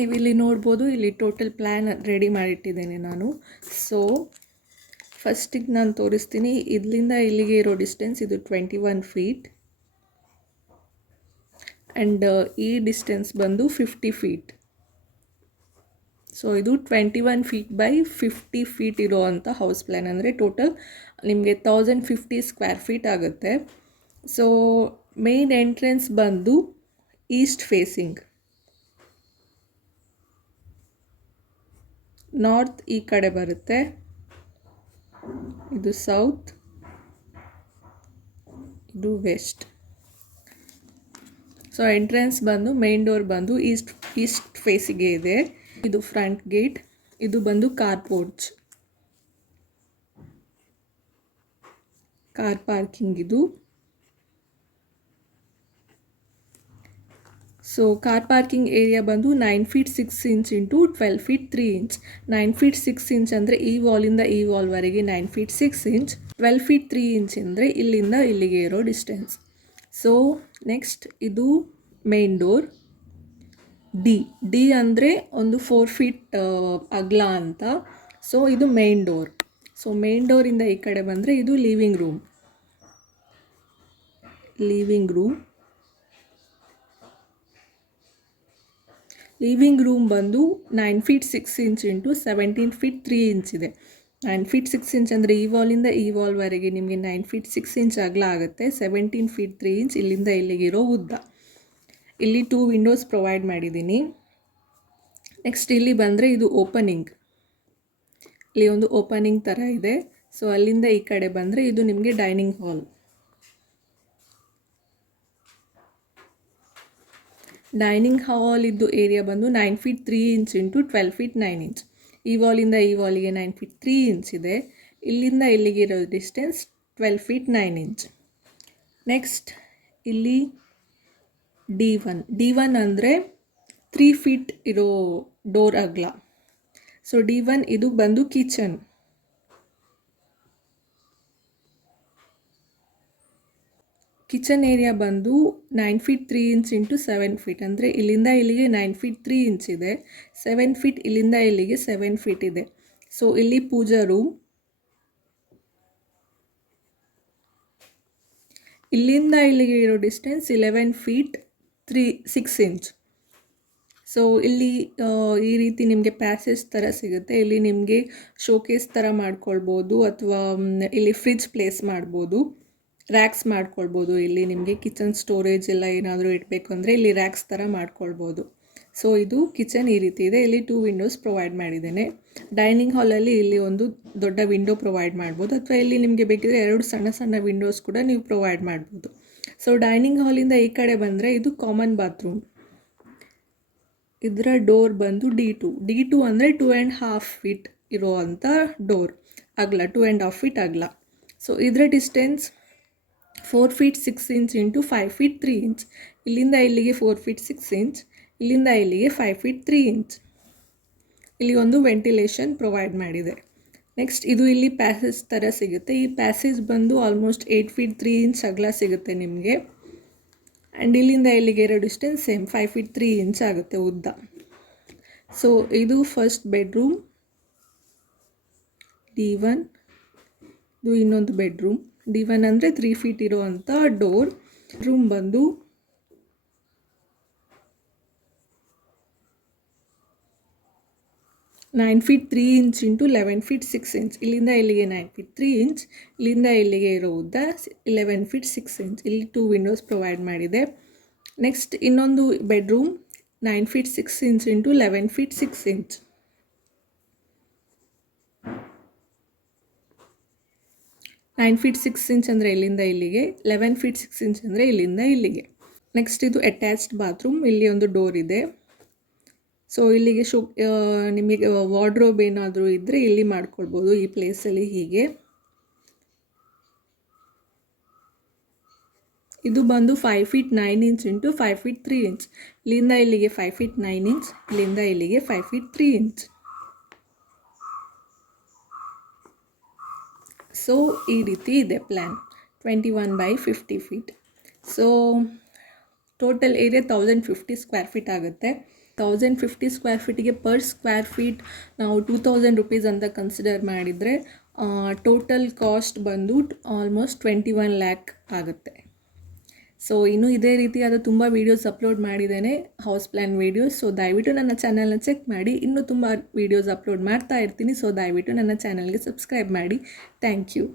ನೀವು ಇಲ್ಲಿ ನೋಡ್ಬೋದು, ಇಲ್ಲಿ ಟೋಟಲ್ ಪ್ಲ್ಯಾನ್ ರೆಡಿ ಮಾಡಿಟ್ಟಿದ್ದೇನೆ ನಾನು. ಸೊ ಫಸ್ಟಿಗೆ ನಾನು ತೋರಿಸ್ತೀನಿ. ಇಲ್ಲಿಂದ ಇಲ್ಲಿಗೆ ಇರೋ ಡಿಸ್ಟೆನ್ಸ್ ಇದು 21 ಫೀಟ್ ಆ್ಯಂಡ್ ಈ ಡಿಸ್ಟೆನ್ಸ್ ಬಂದು 50 ಫೀಟ್. ಸೊ ಇದು 21 ಫೀಟ್ ಬೈ 50 ಫೀಟ್ ಇರೋ ಅಂಥ ಹೌಸ್ ಪ್ಲ್ಯಾನ್. ಅಂದರೆ ಟೋಟಲ್ ನಿಮಗೆ 1050 ಸ್ಕ್ವೇರ್ ಫೀಟ್ ಆಗುತ್ತೆ. ಸೊ ಮೇನ್ ಎಂಟ್ರೆನ್ಸ್ ಬಂದು ಈಸ್ಟ್ ಫೇಸಿಂಗ್, ನಾರ್ತ್ ಈ ಕಡೆ ಬರುತ್ತೆ, ಇದು ಸೌತ್, ಇದು ವೆಸ್ಟ್. ಸೊ ಎಂಟ್ರೆನ್ಸ್ ಬಂದು ಮೇನ್ ಡೋರ್ ಬಂದು ಈಸ್ಟ್ ಫೇಸಿಗೆ ಇದೆ. ಇದು ಫ್ರಂಟ್ ಗೇಟ್, ಇದು ಬಂದು ಕಾರ್ ಪೋರ್ಚ್, ಕಾರ್ ಪಾರ್ಕಿಂಗ್ ಇದು. ಸೊ ಕಾರ್ ಪಾರ್ಕಿಂಗ್ ಏರಿಯಾ ಬಂದು 9 feet 6 inch into 12 feet 3 inch. 9 feet 6 inch ಅಂದರೆ ಈ ವಾಲಿಂದ ಈ ವಾಲ್ವರೆಗೆ 9 ಫೀಟ್ 6 ಇಂಚ್. 12 ಫೀಟ್ 3 ಇಂಚ್ ಅಂದರೆ ಇಲ್ಲಿಂದ ಇಲ್ಲಿಗೆ ಇರೋ ಡಿಸ್ಟೆನ್ಸ್. ಸೊ ನೆಕ್ಸ್ಟ್ ಇದು ಮೇನ್ ಡೋರ್ ಡಿ ಅಂದರೆ ಒಂದು 4 ಫೀಟ್ ಅಗಲ ಅಂತ. ಸೊ ಇದು ಮೇನ್ ಡೋರ್. ಸೊ ಮೇನ್ ಡೋರಿಂದ ಈ ಕಡೆ ಬಂದರೆ ಇದು ಲಿವಿಂಗ್ ರೂಮ್. ಲಿವಿಂಗ್ ರೂಮ್ ಬಂದು 9 feet 6 inch into 17 feet 3 inch ಇದೆ. 9 ಫೀಟ್ 6 ಇಂಚ್ ಅಂದರೆ ಈ ವಾಲಿಂದ ಈ ವಾಲ್ವರೆಗೆ ನಿಮಗೆ 9 ಫೀಟ್ 6 ಇಂಚ್ ಅಗಲ ಆಗುತ್ತೆ. 17 ಫೀಟ್ 3 ಇಂಚ್ ಇಲ್ಲಿಂದ ಇಲ್ಲಿಗಿರೋ ಉದ್ದ. ಇಲ್ಲಿ 2 ವಿಂಡೋಸ್ ಪ್ರೊವೈಡ್ ಮಾಡಿದ್ದೀನಿ. ನೆಕ್ಸ್ಟ್ ಇಲ್ಲಿ ಬಂದರೆ ಇದು ಓಪನಿಂಗ್, ಇಲ್ಲಿ ಒಂದು ಓಪನಿಂಗ್ ಥರ ಇದೆ. ಸೊ ಅಲ್ಲಿಂದ ಈ ಕಡೆ ಬಂದರೆ ಇದು ನಿಮಗೆ ಡೈನಿಂಗ್ ಹಾಲ್. ಡೈನಿಂಗ್ ಹಾಲ್ ಇದ್ದು ಏರಿಯಾ ಬಂದು 9 feet 3 inch into 12 feet 9 inch. ಈ ವಾಲಿಂದ ಈ ವಾಲಿಗೆ 9 ಫೀಟ್ 3 ಇಂಚ್ ಇದೆ. ಇಲ್ಲಿಂದ ಇಲ್ಲಿಗೆ ಇರೋ ಡಿಸ್ಟೆನ್ಸ್ 12 ಫೀಟ್ 9 ಇಂಚ್. ನೆಕ್ಸ್ಟ್ ಇಲ್ಲಿ ಡಿ1 ಅಂದರೆ 3 ಫೀಟ್ ಇರೋ ಡೋರ್ ಅಗಲ. ಸೊ ಡಿ1 ಇದು ಬಂದು ಕಿಚನ್. ಕಿಚನ್ ಏರಿಯಾ ಬಂದು 9 ಫೀಟ್ 3 ಇಂಚ್ ಇಂಟು 7 ಫೀಟ್ ಅಂದರೆ ಇಲ್ಲಿಂದ ಇಲ್ಲಿಗೆ 9 ಫೀಟ್ 3 ಇಂಚ್ ಇದೆ. 7 ಫೀಟ್ ಇಲ್ಲಿಂದ ಇಲ್ಲಿಗೆ 7 ಫೀಟ್ ಇದೆ. ಸೊ ಇಲ್ಲಿ ಪೂಜಾ ರೂಮ್, ಇಲ್ಲಿಂದ ಇಲ್ಲಿಗೆ ಇರೋ ಡಿಸ್ಟೆನ್ಸ್ 11 ಫೀಟ್ 6 ಇಂಚ್. ಸೊ ಇಲ್ಲಿ ಈ ರೀತಿ ನಿಮಗೆ ಪ್ಯಾಸೇಜ್ ಥರ ಸಿಗುತ್ತೆ. ಇಲ್ಲಿ ನಿಮಗೆ ಶೋಕೇಸ್ ಥರ ಮಾಡ್ಕೊಳ್ಬೋದು ಅಥವಾ ಇಲ್ಲಿ ಫ್ರಿಜ್ ಪ್ಲೇಸ್ ಮಾಡ್ಬೋದು, ರ್ಯಾಕ್ಸ್ ಮಾಡ್ಕೊಳ್ಬೋದು. ಇಲ್ಲಿ ನಿಮಗೆ ಕಿಚನ್ ಸ್ಟೋರೇಜ್ ಎಲ್ಲ ಏನಾದರೂ ಇಡಬೇಕು ಅಂದರೆ ಇಲ್ಲಿ ರ್ಯಾಕ್ಸ್ ಥರ ಮಾಡ್ಕೊಳ್ಬೋದು. ಸೊ ಇದು ಕಿಚನ್ ಈ ರೀತಿ ಇದೆ. ಇಲ್ಲಿ 2 ವಿಂಡೋಸ್ ಪ್ರೊವೈಡ್ ಮಾಡಿದ್ದೇನೆ. ಡೈನಿಂಗ್ ಹಾಲಲ್ಲಿ ಇಲ್ಲಿ ಒಂದು ದೊಡ್ಡ ವಿಂಡೋ ಪ್ರೊವೈಡ್ ಮಾಡ್ಬೋದು ಅಥವಾ ಇಲ್ಲಿ ನಿಮಗೆ ಬೇಕಿದ್ರೆ 2 ಸಣ್ಣ ಸಣ್ಣ ವಿಂಡೋಸ್ ಕೂಡ ನೀವು ಪ್ರೊವೈಡ್ ಮಾಡ್ಬೋದು. ಸೊ ಡೈನಿಂಗ್ ಹಾಲಿಂದ ಈ ಕಡೆ ಬಂದರೆ ಇದು ಕಾಮನ್ ಬಾತ್ರೂಮ್. ಇದರ ಡೋರ್ ಬಂದು ಡಿ2 ಅಂದರೆ 2.5 ಫೀಟ್ ಇರೋ ಅಂಥ ಡೋರ್ ಅಗಲ, 2.5 ಫೀಟ್ ಅಗಲ. ಸೊ ಇದರ distance 4 feet 6 inch into 5 feet 3 inch. ಇಲ್ಲಿಂದ ಇಲ್ಲಿಗೆ 4 ಫೀಟ್ 6 ಇಂಚ್, ಇಲ್ಲಿಂದ ಇಲ್ಲಿಗೆ 5 ಫೀಟ್ 3 ಇಂಚ್. ಇಲ್ಲಿ ಒಂದು ವೆಂಟಿಲೇಷನ್ ಪ್ರೊವೈಡ್ ಮಾಡಿದೆ. ನೆಕ್ಸ್ಟ್ ಇದು ಇಲ್ಲಿ ಪ್ಯಾಸೇಜ್ ಥರ ಸಿಗುತ್ತೆ. ಈ ಪ್ಯಾಸೇಜ್ ಬಂದು ಆಲ್ಮೋಸ್ಟ್ 8 ಫೀಟ್ 3 ಇಂಚ್ ಅಗಲ ಸಿಗುತ್ತೆ ನಿಮಗೆ. ಆ್ಯಂಡ್ ಇಲ್ಲಿಂದ ಇಲ್ಲಿಗೆ ಇರೋ ಡಿಸ್ಟೆನ್ಸ್ ಸೇಮ್ 5 ಫೀಟ್ 3 ಇಂಚ್ ಆಗುತ್ತೆ ಉದ್ದ. ಸೊ ಇದು ಫಸ್ಟ್ ಬೆಡ್ರೂಮ್ ಡಿ1, ಇದು ಇನ್ನೊಂದು ಬೆಡ್ರೂಮ್ ಡಿ1 ಅಂದರೆ 3 ಫೀಟ್ ಇರೋ ಅಂಥ ಡೋರ್. ರೂಮ್ ಬಂದು nine feet 3 inch into 11 feet 6 inch. ಇಲ್ಲಿಂದ ಇಲ್ಲಿಗೆ 9 ಫೀಟ್ 3 ಇಂಚ್, ಇಲ್ಲಿಂದ ಇಲ್ಲಿಗೆ ಇರೋ ಉದ್ದ 11 ಫೀಟ್ 6 ಇಂಚ್. ಇಲ್ಲಿ 2 ವಿಂಡೋಸ್ ಪ್ರೊವೈಡ್ ಮಾಡಿದೆ. ನೆಕ್ಸ್ಟ್ ಇನ್ನೊಂದು bedroom 9 feet 6 inch into 11 feet 6 inch. Nine feet 6 inch ಅಂದರೆ ಇಲ್ಲಿಂದ ಇಲ್ಲಿಗೆ, 11 ಫೀಟ್ 6 ಇಂಚ್ ಅಂದರೆ ಇಲ್ಲಿಂದ ಇಲ್ಲಿಗೆ. ನೆಕ್ಸ್ಟ್ ಇದು ಅಟ್ಯಾಚ್ಡ್ ಬಾತ್ರೂಮ್. ಇಲ್ಲಿ ಒಂದು ಡೋರ್ ಇದೆ. ಸೊ ಇಲ್ಲಿಗೆ ನಿಮಗೆ ವಾರ್ಡ್ರೋಬ್ ಏನಾದರೂ ಇದ್ದರೆ ಇಲ್ಲಿ ಮಾಡ್ಕೊಳ್ಬೋದು ಈ ಪ್ಲೇಸಲ್ಲಿ ಹೀಗೆ. ಇದು ಬಂದು 5 feet 9 inch into 5 feet 3 inch. ಇಲ್ಲಿಂದ ಇಲ್ಲಿಗೆ 5 ಫೀಟ್ 9 ಇಂಚ್, ಇಲ್ಲಿಂದ ಇಲ್ಲಿಗೆ 5 ಫೀಟ್ 3 ಇಂಚ್. ಸೊ ಈ ರೀತಿ ಇದೆ plan 21 by 50 feet. So total area 1050 square feet ಆಗುತ್ತೆ. 1050 ಸ್ಕ್ವೇರ್ ಫೀಟಿಗೆ ಪರ್ ಸ್ಕ್ವೇರ್ ಫೀಟ್ ನಾವು 2000 ರುಪೀಸ್ ಅಂತ ಕನ್ಸಿಡರ್ ಮಾಡಿದರೆ ಟೋಟಲ್ ಕಾಸ್ಟ್ ಬಂದು ಆಲ್ಮೋಸ್ಟ್ 21 ಲ್ಯಾಕ್ ಆಗುತ್ತೆ. ಸೊ ಇನ್ನೂ ಇದೇ ರೀತಿಯಾದ ತುಂಬ ವೀಡಿಯೋಸ್ ಅಪ್ಲೋಡ್ ಮಾಡಿದ್ದೇನೆ, ಹೌಸ್ ಪ್ಲ್ಯಾನ್ ವೀಡಿಯೋಸ್. ಸೊ ದಯವಿಟ್ಟು ನನ್ನ ಚಾನಲ್ನ ಚೆಕ್ ಮಾಡಿ. ಇನ್ನೂ ತುಂಬ ವೀಡಿಯೋಸ್ ಅಪ್ಲೋಡ್ ಮಾಡ್ತಾ ಇರ್ತೀನಿ. ಸೊ ದಯವಿಟ್ಟು ನನ್ನ ಚಾನಲ್ಗೆ ಸಬ್ಸ್ಕ್ರೈಬ್ ಮಾಡಿ. Thank you.